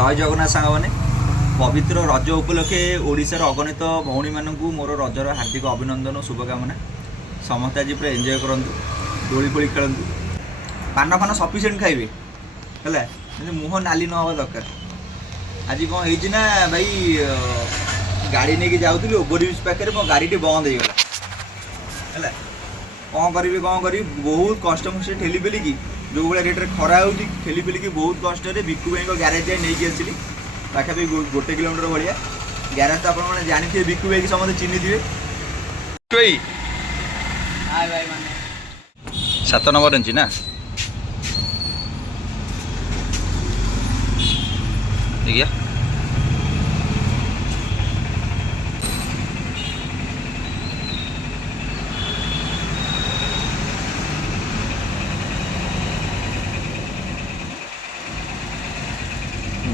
जय जगन्नाथ सांग मैंने पवित्र रज उपलक्षे ओडिशार अगणित भौणी मानू मोर रजर हार्दिक अभिनंदन और शुभकामना। समस्ते आज पूरा एंजय करूँ, दोली फोली खेलतु, पान फान सफिसीयंट खाइबे है, मुह नाली न हवा दरकार। आज कौन होना भाई, गाड़ी नहीं जाऊँगी ओभरब्रिज पाखे मो गाड़ी बंद हो गला है, कौन करी बहुत कष्ट मष्ट ठेली पेलिकी जो भाई रेट खरा हो ठेली पेलिकी बहुत कष्ट भिक्कु भाई ग्यारेज जाए नहीं आसली पाखापी 1 किलोमीटर भाया ग्यारेज। तो आप जानी थे भिक्कु भाई की समस्त चिन्ह थे भाई। हाय भाई माने 7 नंबर इंची ना ठीक है।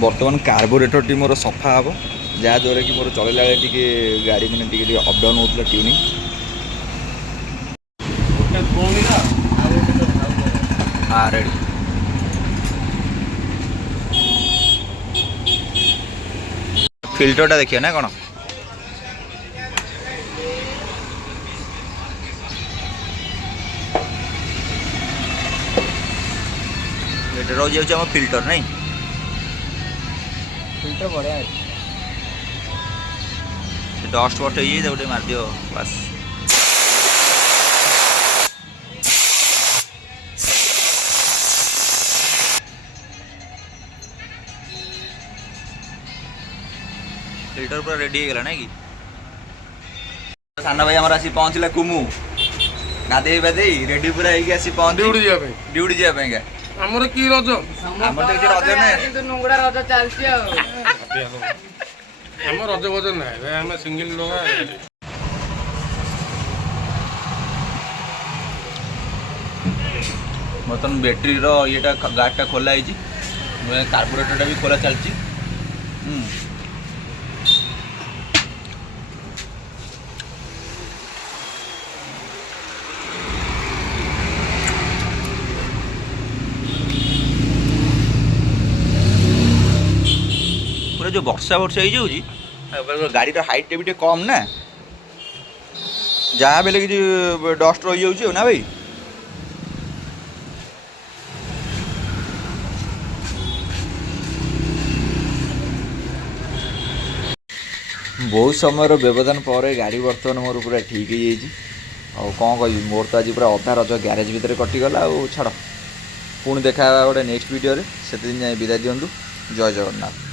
बर्तमान कार्बोरेटर टी मोर सफा हम जहाँद्वारा कि मोर चलैला टी गाड़ी मैंने अपडाउन होता ट्यूनिंग। हाँ रेडी फिल्टरटा देखिए ना कौन रही जाऊँ फिल्टर नहीं फिल्टर बढ़िया है। डस्ट वस्ट हो गोटे मार दियो बस। फिल्टर पूरा रेडी हो गला ना कि साना भाई हमारा आसी पहुँचला कुमु गाधे बाधे रेडी पूरा आसी पहुँच ड्यूटी जावाई का आमर की रज आमर तो किसी रज ना किंतु नुंगड़ा रज चलती है। आम रज बज ना आम सिंगल लगा बर्तमान बैटेरी रा गार्डटा खोला कार्बोरेटर भी खोला चलती। पूरा जो वर्षा हो गाड़ी हाइट भी कम ना जहाँ बेले कि डस्ट रही जाऊँ ना भाई। बहुत समय व्यवधान पर गाड़ी बर्तमान मोर पूरा ठीक हो कौन कह मोर तो आज पूरा अधा रज ग्यारेज भितर कटिगला और छाड़ पुणी देखा गोटे नेक्स्ट वीडियो से दिन जाए विदाय दिंतु। जय जगन्नाथ।